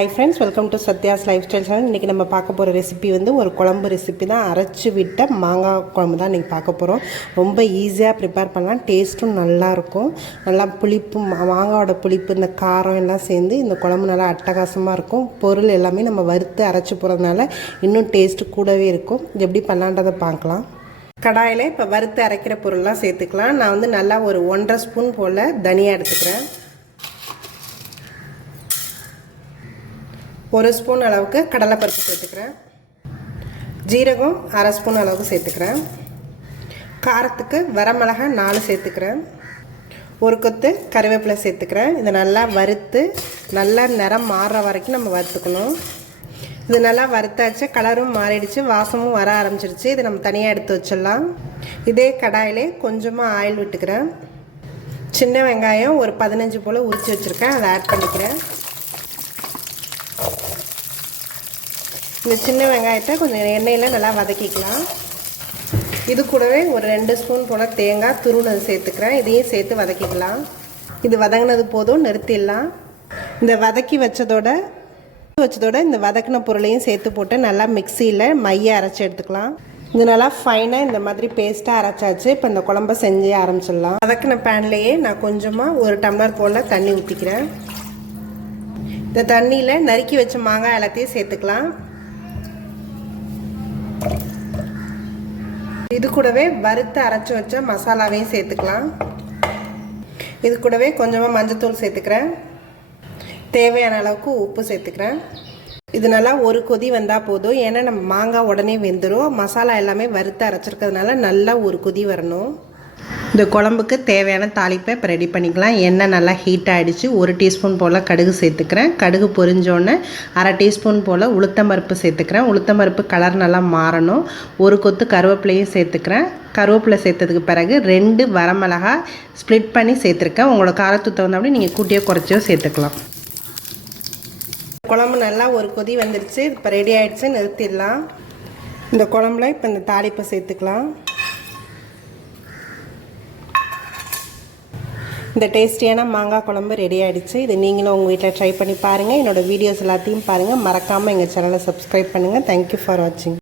Hi friends, welcome to Satya's Lifestyle Channel. இன்றைக்கி நம்ம பார்க்க போகிற ரெசிபி ஒரு குழம்பு ரெசிபி தான். அரைச்சி விட்ட மாங்காய் குழம்பு தான் இன்றைக்கி பார்க்க போகிறோம். ரொம்ப ஈஸியாக ப்ரிப்பேர் பண்ணலாம், டேஸ்ட்டும் நல்லாயிருக்கும். நல்லா புளிப்பு, மாங்காயோட புளிப்பு, இந்த காரம் எல்லாம் சேர்ந்து இந்த குழம்பு நல்லா அட்டகாசமாக இருக்கும். பொருள் எல்லாமே நம்ம வறுத்து அரைச்சி போகிறதுனால இன்னும் டேஸ்ட்டு கூடவே இருக்கும். இது எப்படி பண்ணலான்றதை பார்க்கலாம். கடாயில் இப்போ வறுத்து அரைக்கிற பொருள்லாம் சேர்த்துக்கலாம். நான் நல்லா ஒரு 1.5 ஸ்பூன் போல் தனியா எடுத்துக்கிறேன். 1 ஸ்பூன் அளவுக்கு கடலைப்பருப்பு சேர்த்துக்கிறேன். ஜீரகம் 1/2 ஸ்பூன் அளவுக்கு சேர்த்துக்கிறேன். காரத்துக்கு வரமிளகாய் 4 சேர்த்துக்கிறேன். ஒரு கொத்து கருவேப்பிலை சேர்த்துக்கிறேன். இதை நல்லா வறுத்து நல்லா நிறம் மாறுற வரைக்கும் நம்ம வறுத்துக்கணும். இது நல்லா வறுத்தாச்சு, கலரும் மாறிடுச்சு, வாசமும் வர ஆரம்பிச்சிருச்சு. இதை நம்ம தனியாக எடுத்து வச்சிடலாம். இதே கடாயிலே கொஞ்சமாக ஆயில் விட்டுக்கிறேன். சின்ன வெங்காயம் ஒரு 15 போல் உரித்து வச்சுருக்கேன், அதை ஆட் பண்ணிக்கிறேன். இந்த சின்ன வெங்காயத்தை கொஞ்சம் எண்ணெயில் நல்லா வதக்கிக்கலாம். இது கூடவே ஒரு 2 ஸ்பூன் போல் தேங்காய் துருவினது சேர்த்துக்கிறேன். இதையும் சேர்த்து வதக்கிக்கலாம். இது வதங்கினது போதும், நிறுத்திடலாம். இந்த வதக்கி வச்சதோட இந்த வதக்கின பொருளையும் சேர்த்து போட்டு நல்லா மிக்சியில் மைய அரைச்சி எடுத்துக்கலாம். இது நல்லா ஃபைனாக இந்த மாதிரி பேஸ்ட்டாக அரைச்சாச்சு. இப்போ இந்த குழம்ப செஞ்சு ஆரம்பிச்சிடலாம். வதக்கின பேன்லேயே நான் கொஞ்சமாக 1 டம்ளர் போல் தண்ணி ஊற்றிக்கிறேன். இந்த தண்ணியில் நறுக்கி வச்ச மாங்காய் எல்லாத்தையும் சேர்த்துக்கலாம். இது கூடவே வறுத்து அரைச்சி வச்ச மசாலாவையும் சேர்த்துக்கலாம். இது கூடவே கொஞ்சமாக மஞ்சத்தூள் சேர்த்துக்கிறேன். தேவையான அளவுக்கு உப்பு சேர்த்துக்கிறேன். இது நல்லா ஒரு கொதி வந்தால் போதும். ஏன்னா நம்ம மாங்காய் உடனே வெந்துடும். மசாலா எல்லாமே வறுத்து அரைச்சிருக்கிறதுனால நல்லா ஒரு கொதி வரணும். இந்த குழம்புக்கு தேவையான தாளிப்பை இப்போ ரெடி பண்ணிக்கலாம். எண்ணெய் நல்லா ஹீட் ஆகிடுச்சு. 1 டீஸ்பூன் போல் கடுகு சேர்த்துக்கிறேன். கடுகு பொரிஞ்சோடனே 1/2 டீஸ்பூன் போல் உளுத்தம்பருப்பு சேர்த்துக்கிறேன். உளுத்தம்பருப்பு கலர் நல்லா மாறணும். 1 கொத்து கருவேப்பிலையும் சேர்த்துக்கிறேன். கருவேப்பிலை சேர்த்ததுக்கு பிறகு 2 வரமிளகாய் ஸ்ப்ளிட் பண்ணி சேர்த்துருக்கேன். உங்களோட காரத்துக்கு தகுந்தபடி நீங்கள் கூட்டியோ குறைச்சியோ சேர்த்துக்கலாம். குழம்பு நல்லா ஒரு கொதி வந்துடுச்சு. இப்போ ரெடி ஆகிடுச்சு, நிறுத்திடலாம். இந்த குழம்புல இப்போ இந்த தாளிப்பை சேர்த்துக்கலாம். இந்த டேஸ்டியான மாங்காய் குழம்பு ரெடி ஆகிடுச்சு. இது நீங்களும் உங்கள் வீட்டில் ட்ரை பண்ணி பாருங்கள். என்னோடய வீடியோஸ் எல்லாத்தையும் பாருங்கள். மறக்காமல் எங்கள் சேனலை சப்ஸ்கிரைப் பண்ணுங்கள். தேங்க்யூ ஃபார் வாட்சிங்.